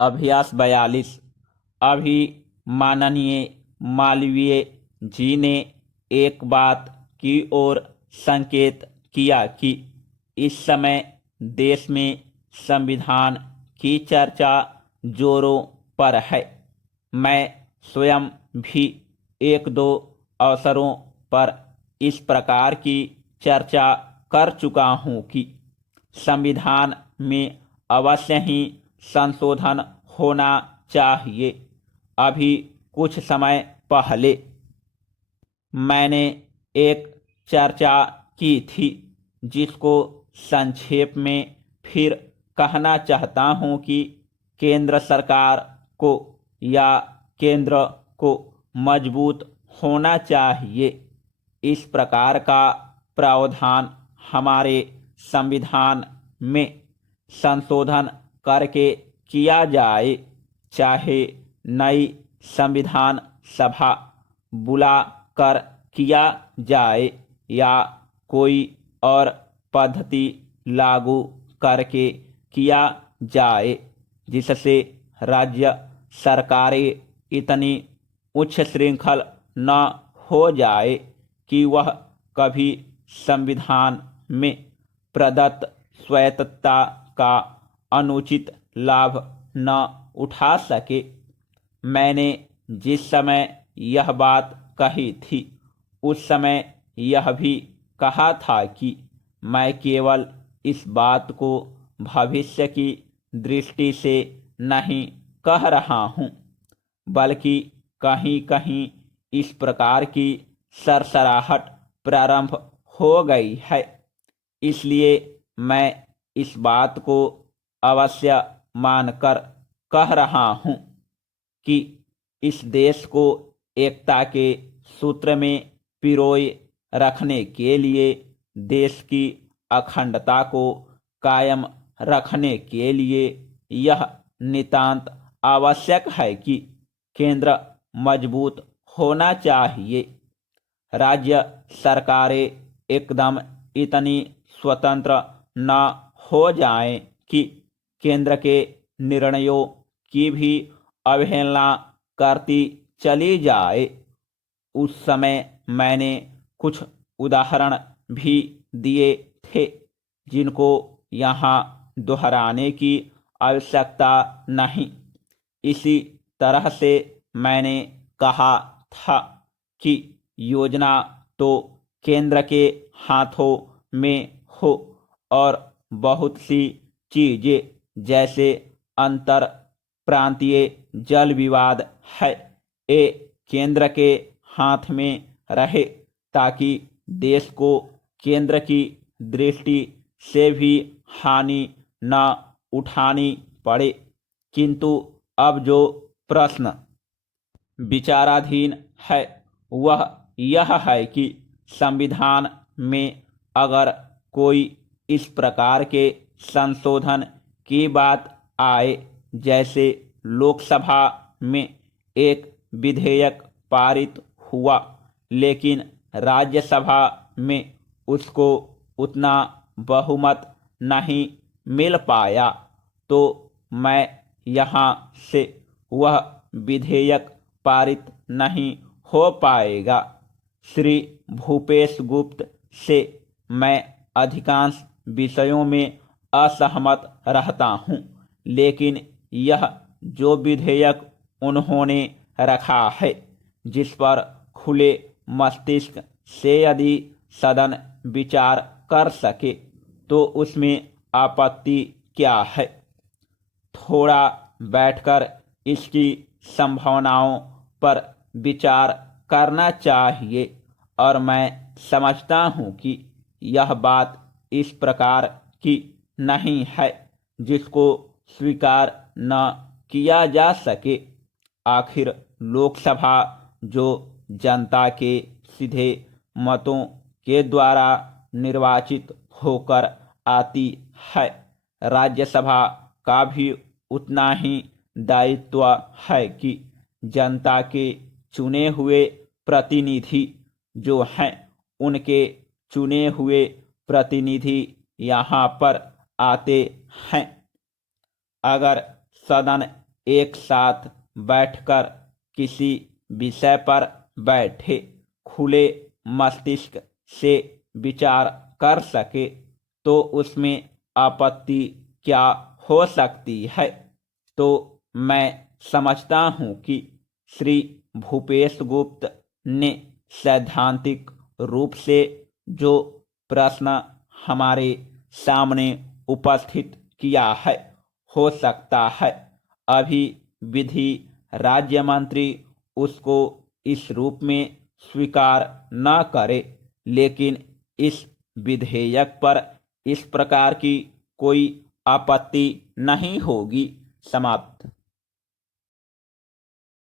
अभ्यास 42। अभी माननीय मालवीय जी ने एक बात की ओर संकेत किया कि इस समय देश में संविधान की चर्चा जोरों पर है। मैं स्वयं भी एक दो अवसरों पर इस प्रकार की चर्चा कर चुका हूं कि संविधान में अवश्य ही संशोधन होना चाहिए। अभी कुछ समय पहले मैंने एक चर्चा की थी जिसको संक्षेप में फिर कहना चाहता हूं कि केंद्र सरकार को या केंद्र को मजबूत होना चाहिए। इस प्रकार का प्रावधान हमारे संविधान में संशोधन करके किया जाए, चाहे नई संविधान सभा बुला कर किया जाए या कोई और पद्धति लागू करके किया जाए, जिससे राज्य सरकारें इतनी उच्च श्रृंखल न हो जाए कि वह कभी संविधान में प्रदत्त स्वायत्तता का अनुचित लाभ न उठा सके। मैंने जिस समय यह बात कही थी उस समय यह भी कहा था कि मैं केवल इस बात को भविष्य की दृष्टि से नहीं कह रहा हूं, बल्कि कहीं कहीं इस प्रकार की सरसराहट प्रारंभ हो गई है। इसलिए मैं इस बात को अवश्य मानकर कह रहा हूं कि इस देश को एकता के सूत्र में पिरोए रखने के लिए, देश की अखंडता को कायम रखने के लिए यह नितांत आवश्यक है कि केंद्र मजबूत होना चाहिए। राज्य सरकारें एकदम इतनी स्वतंत्र न हो जाएं कि केंद्र के निर्णयों की भी अवहेलना करती चली जाए। उस समय मैंने कुछ उदाहरण भी दिए थे जिनको यहाँ दोहराने की आवश्यकता नहीं। इसी तरह से मैंने कहा था कि योजना तो केंद्र के हाथों में हो और बहुत सी चीजें जैसे अंतर प्रांतीय जल विवाद है, ये केंद्र के हाथ में रहे ताकि देश को केंद्र की दृष्टि से भी हानि न उठानी पड़े। किंतु अब जो प्रश्न विचाराधीन है वह यह है कि संविधान में अगर कोई इस प्रकार के संशोधन की बात आए, जैसे लोकसभा में एक विधेयक पारित हुआ लेकिन राज्यसभा में उसको उतना बहुमत नहीं मिल पाया, तो मैं यहाँ से वह विधेयक पारित नहीं हो पाएगा। श्री भूपेश गुप्त से मैं अधिकांश विषयों में असहमत रहता हूँ, लेकिन यह जो विधेयक उन्होंने रखा है, जिस पर खुले मस्तिष्क से यदि सदन विचार कर सके तो उसमें आपत्ति क्या है। थोड़ा बैठकर इसकी संभावनाओं पर विचार करना चाहिए और मैं समझता हूँ कि यह बात इस प्रकार की नहीं है जिसको स्वीकार न किया जा सके। आखिर लोकसभा जो जनता के सीधे मतों के द्वारा निर्वाचित होकर आती है, राज्यसभा का भी उतना ही दायित्व है कि जनता के चुने हुए प्रतिनिधि जो हैं उनके चुने हुए प्रतिनिधि यहाँ पर आते हैं। अगर सदन एक साथ बैठकर किसी विषय पर बैठे खुले मस्तिष्क से विचार कर सके तो उसमें आपत्ति क्या हो सकती है। तो मैं समझता हूँ कि श्री भूपेश गुप्त ने सैद्धांतिक रूप से जो प्रश्न हमारे सामने उपस्थित किया है, हो सकता है अभी विधि राज्य मंत्री उसको इस रूप में स्वीकार न करे, लेकिन इस विधेयक पर इस प्रकार की कोई आपत्ति नहीं होगी। समाप्त।